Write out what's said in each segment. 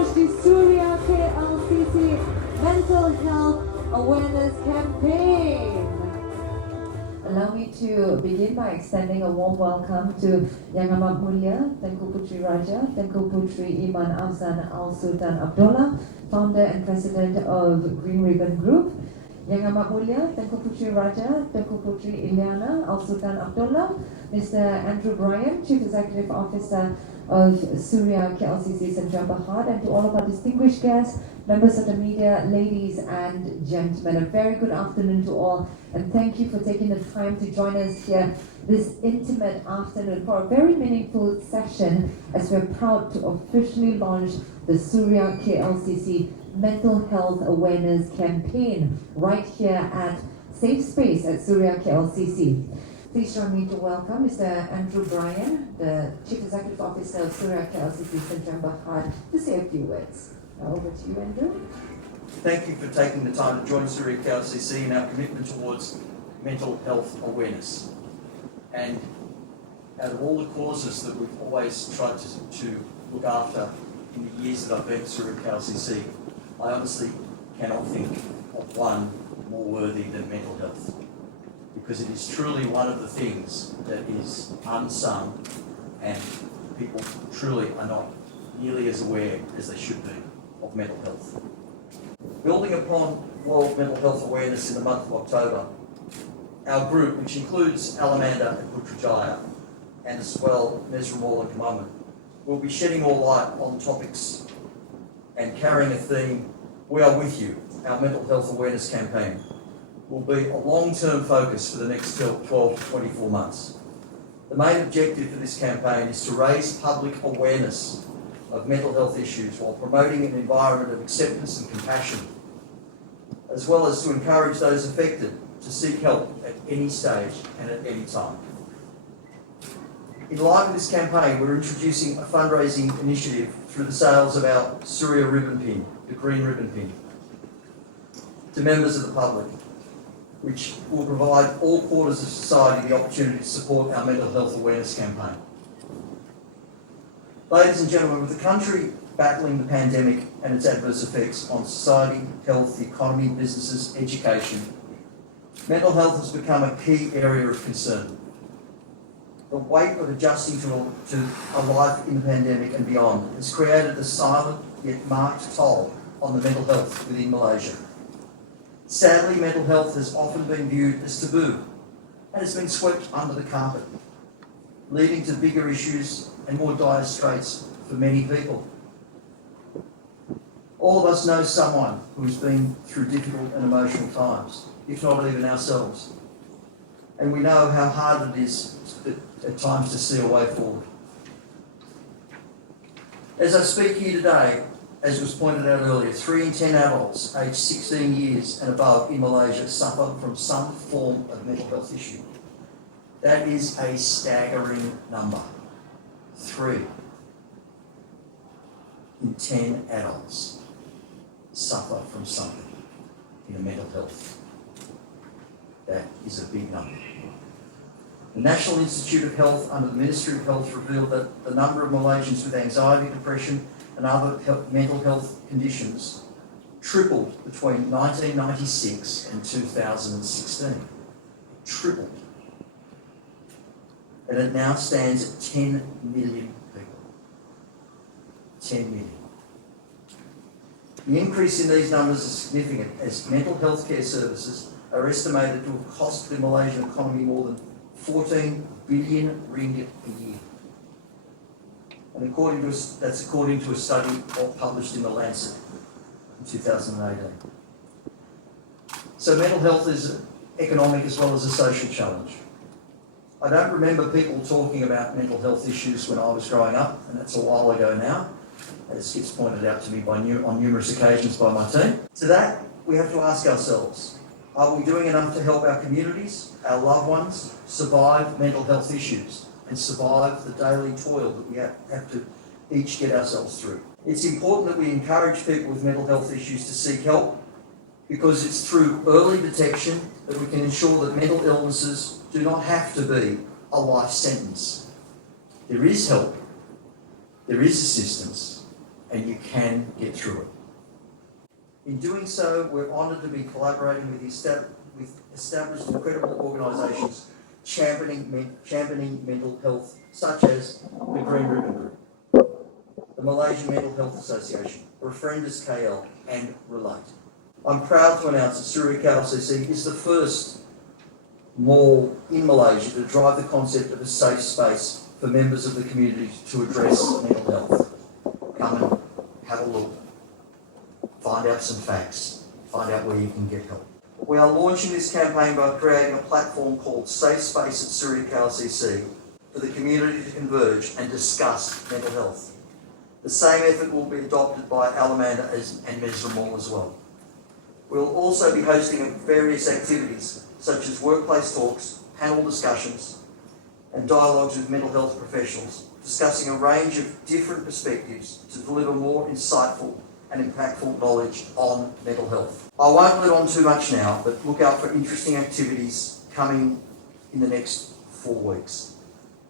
launch the Suria KLCC Mental Health Awareness Campaign. Allow me to begin by extending a warm welcome to Yang Amat Mulia, Tengku Putri Raja, Tengku Putri Iman Afzan Al Sultan Abdullah, founder and president of Green Ribbon Group. Yang Amat Mulia, Tengku Putri Raja, Tengku Putri Ilyana Al Sultan Abdullah, Mr. Andrew Brien, Chief Executive Officer of Suria KLCC Central Bahad, and to all of our distinguished guests, members of the media, ladies and gentlemen, a very good afternoon to all, and thank you for taking the time to join us here this intimate afternoon for a very meaningful session as we're proud to officially launch the Suria KLCC Mental Health Awareness Campaign right here at Safe Space at Suria KLCC. Please join me to welcome Mr. Andrew Brien, the Chief Executive Officer of Suria KLCC Central Bahad, to say a few words. Over to you, Andrew. Thank you for taking the time to join Suria KLCC in our commitment towards mental health awareness. And out of all the causes that we've always tried to look after in the years that I've been at Suria KLCC, I honestly cannot think of one more worthy than mental health, because it is truly one of the things that is unsung and people truly are not nearly as aware as they should be of mental health. Building upon World Mental Health Awareness in the month of October, our group, which includes Alamanda and Putrajaya, and as well Mesra Mall and Kamuman, will be shedding more light on topics and carrying a theme, "We are with you." Our mental health awareness campaign will be a long-term focus for the next 12 to 24 months. The main objective for this campaign is to raise public awareness of mental health issues while promoting an environment of acceptance and compassion, as well as to encourage those affected to seek help at any stage and at any time. In line with this campaign, we're introducing a fundraising initiative through the sales of our Suria Ribbon Pin, the Green Ribbon Pin, to members of the public, which will provide all quarters of society the opportunity to support our mental health awareness campaign. Ladies and gentlemen, with the country battling the pandemic and its adverse effects on society, health, the economy, businesses, education, mental health has become a key area of concern. The weight of adjusting to a life in the pandemic and beyond has created a silent yet marked toll on the mental health within Malaysia. Sadly, mental health has often been viewed as taboo and has been swept under the carpet, leading to bigger issues and more dire straits for many people. All of us know someone who's been through difficult and emotional times, if not even ourselves. And we know how hard it is at times to see a way forward. As I speak here today, as was pointed out earlier, 3 in 10 adults aged 16 years and above in Malaysia suffer from some form of mental health issue. That is a staggering number. 3 in 10 adults suffer from something in a mental health. That is a big number. The National Institute of Health under the Ministry of Health revealed that the number of Malaysians with anxiety, depression and other mental health conditions tripled between 1996 and 2016. Tripled. And it now stands at 10 million people. 10 million. The increase in these numbers is significant, as mental health care services are estimated to have cost the Malaysian economy more than 14 billion ringgit a year. And that's according to a study published in The Lancet in 2018. So mental health is an economic as well as a social challenge. I don't remember people talking about mental health issues when I was growing up, and that's a while ago now, as gets pointed out to me on numerous occasions by my team. To that, we have to ask ourselves, are we doing enough to help our communities, our loved ones, survive mental health issues and survive the daily toil that we have to each get ourselves through? It's important that we encourage people with mental health issues to seek help, because it's through early detection that we can ensure that mental illnesses do not have to be a life sentence. There is help, there is assistance, and you can get through it. In doing so, we're honoured to be collaborating with established incredible organisations championing mental health, such as the Green Ribbon Group, the Malaysian Mental Health Association, Befrienders KL, and Relate. I'm proud to announce that Suria KLCC is the first mall in Malaysia to drive the concept of a safe space for members of the community to address mental health. Come and have a look, find out some facts, find out where you can get help. We are launching this campaign by creating a platform called Safe Space at Suria KLCC for the community to converge and discuss mental health. The same effort will be adopted by Alamanda and Mesra Mall as well. We'll also be hosting various activities such as workplace talks, panel discussions, and dialogues with mental health professionals, discussing a range of different perspectives to deliver more insightful and impactful knowledge on mental health. I won't let on too much now, but look out for interesting activities coming in the next 4 weeks.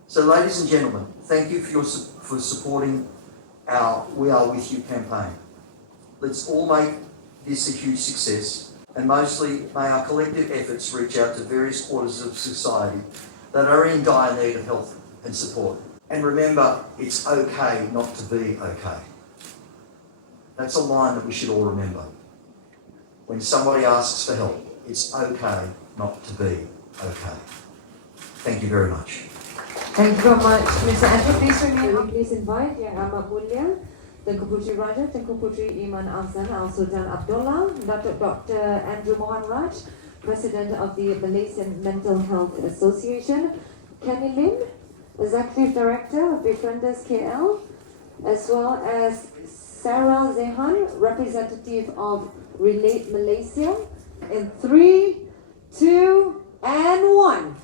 So ladies and gentlemen, thank you for supporting our We Are With You campaign. Let's all make this a huge success, and mostly may our collective efforts reach out to various quarters of society that are in dire need of help and support. And remember, it's okay not to be okay. That's a line that we should all remember. When somebody asks for help, it's okay not to be okay. Thank you very much. Thank you very much, Mr. Andrew. Please remain. Please invite Yang Amat Mulia, Tengku Puteri Raja, Tengku Puteri Iman Afzan Al-Sultan Abdullah, Dr. Andrew Brien, President of the Malaysian Mental Health Association, Kenny Lim, Executive Director of Befrienders KL, as well as Sarah Zehan, representative of Relate Malaysia, in 3, 2, and 1.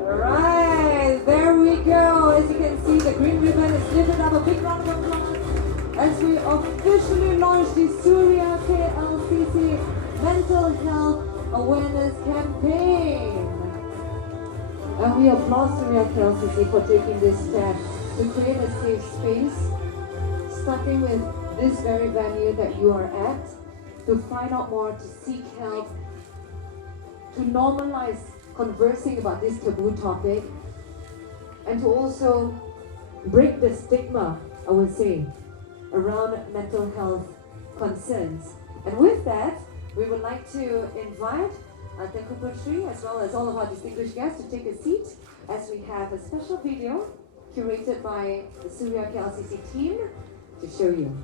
Alright, there we go. As you can see, the green ribbon is lifted up. A big round of applause as we officially launch the Suria KLCC Mental Health Awareness Campaign. And we applaud Suria KLCC for taking this step to create a safe space, starting with this very venue that you are at, to find out more, to seek help, to normalize conversing about this taboo topic, and to also break the stigma, I would say, around mental health concerns. And with that, we would like to invite Tengku Puteri as well as all of our distinguished guests to take a seat as we have a special video curated by the Suria KLCC team to show you.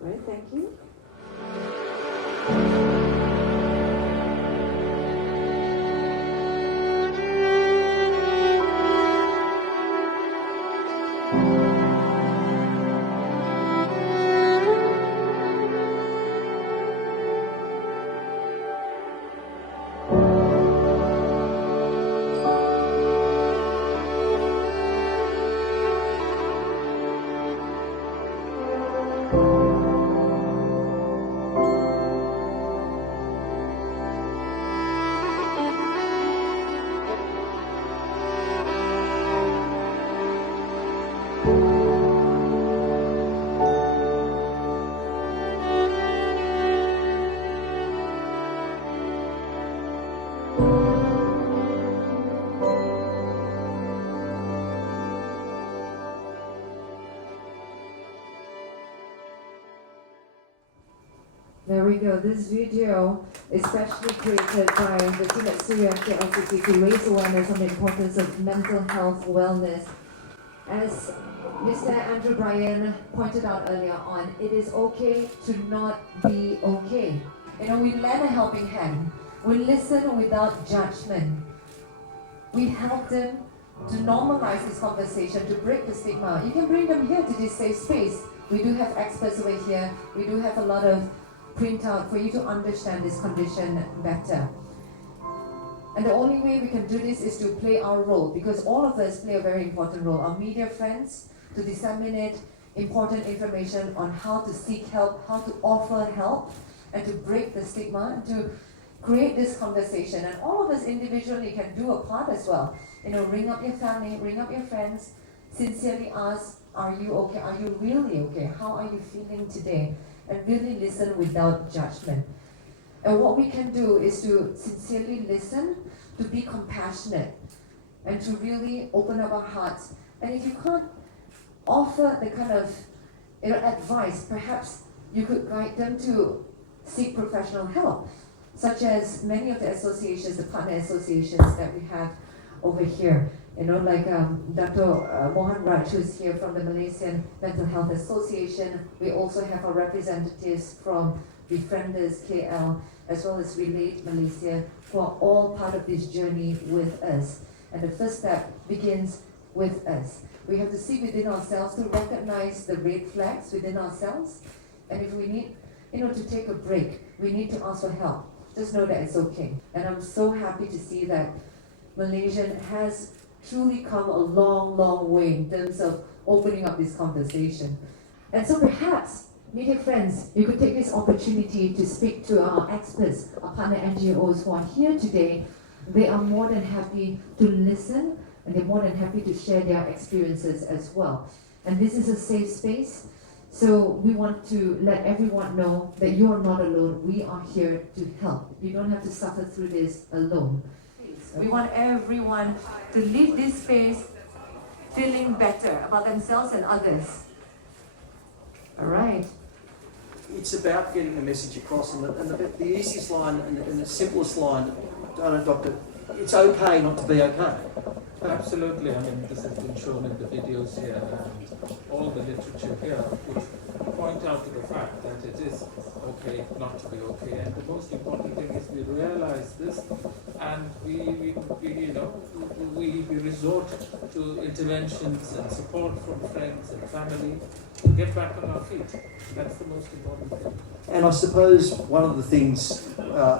Right, thank you. There we go. This video is specially created by the team at Suria KLCC to raise awareness on the importance of mental health wellness. As Mr. Andrew Brien pointed out earlier on, it is okay to not be okay. You know, we lend a helping hand. We listen without judgment. We help them to normalize this conversation, to break the stigma. You can bring them here to this safe space. We do have experts over here. We do have a lot of printout for you to understand this condition better. And the only way we can do this is to play our role, because all of us play a very important role. Our media friends, to disseminate important information on how to seek help, how to offer help, and to break the stigma, and to create this conversation. And all of us individually can do a part as well. You know, ring up your family, ring up your friends, sincerely ask, are you okay? Are you really okay? How are you feeling today? And really listen without judgment. And what we can do is to sincerely listen, to be compassionate, and to really open up our hearts. And if you can't offer the kind of advice, perhaps you could guide them to seek professional help, such as many of the associations, the partner associations that we have over here. Like Dr. Mohan Raj, who's here from the Malaysian Mental Health Association. We also have our representatives from Befrienders KL, as well as Relate Malaysia, who are all part of this journey with us. And the first step begins with us. We have to see within ourselves to recognize the red flags within ourselves. And if we need, to take a break, we need to ask for help. Just know that it's okay. And I'm so happy to see that Malaysia has truly come a long, long way in terms of opening up this conversation. And so perhaps, media friends, you could take this opportunity to speak to our experts, our partner NGOs who are here today. They are more than happy to listen, and they're more than happy to share their experiences as well. And this is a safe space, so we want to let everyone know that you are not alone. We are here to help. You don't have to suffer through this alone. We want everyone to leave this space feeling better about themselves and others. All right. It's about getting the message across, and the easiest line and the simplest line, Doctor, it's okay not to be okay. Absolutely. I mean, this has been shown in the videos here, and all the literature here would point out to the fact that it is okay not to be okay. And the most important thing is we realize this, and we resort to interventions and support from friends and family to get back on our feet. That's the most important thing. And I suppose one of the things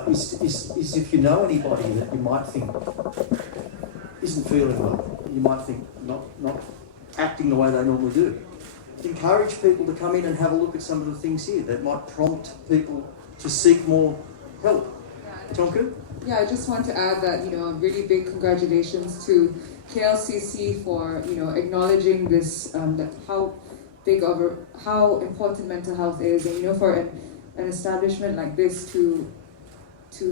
is if you know anybody that you might think isn't feeling well, you might think not acting the way they normally do, encourage people to come in and have a look at some of the things here that might prompt people to seek more help. Tonka? Yeah, I just want to add that, a really big congratulations to KLCC for, acknowledging this, that how important mental health is, and, for an establishment like this to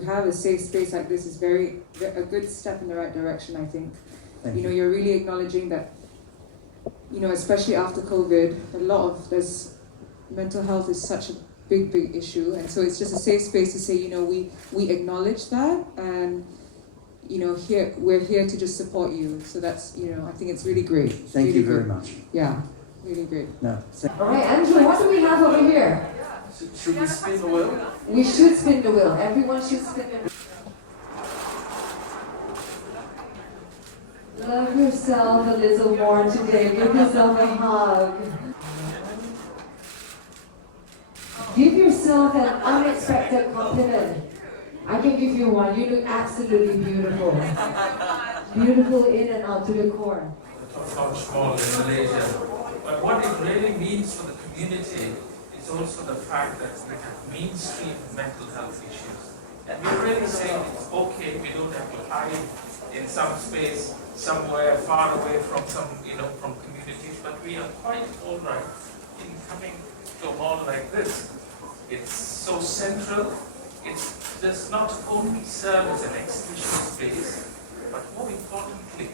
have a safe space like this is a good step in the right direction, I think. Thank you. You're really acknowledging that, especially after COVID, mental health is such a big issue, and so it's just a safe space to say, we acknowledge that, and we're here to just support you. So that's, I think it's really great. Thank really you very good. much. Yeah, really great. No. All right, Andrew, what do we have over here? Should we spin the wheel? We should spin the wheel. Everyone should spin the wheel. Love yourself a little more today. Give yourself a hug. Give yourself an unexpected compliment. I can give you one. You look absolutely beautiful. Beautiful in and out to the core. Fundraising Mall in Malaysia. But what it really means for the community is also the fact that we have mainstream mental health issues. And we're really saying it's okay, we don't have to hide in some space, somewhere far away from from communities, but we are quite all right in coming to a mall like this. It's so central. It does not only serve as an exhibition space, but more importantly,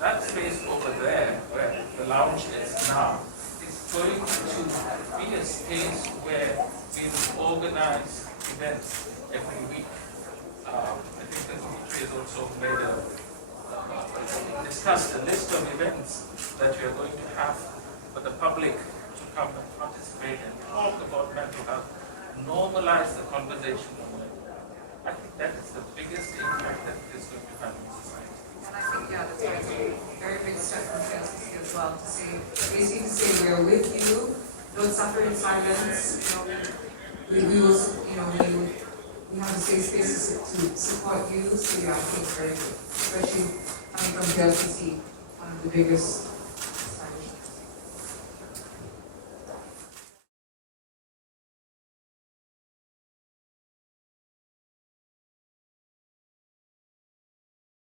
that space over there, where the lounge is now, is going to be a space where we will organize events every week. I think the committee has also discussed a list of events that we are going to have for the public to come and participate and talk about mental health, normalize the conversation. I think that is the biggest impact that it is going to have in society. And I think, that's going to be a very big step from KLCC as well, to say, basically to say we are with you, don't suffer in silence, we will, we have a safe space to support you, so yeah, I think it's very good, especially coming from KLCC, one of the biggest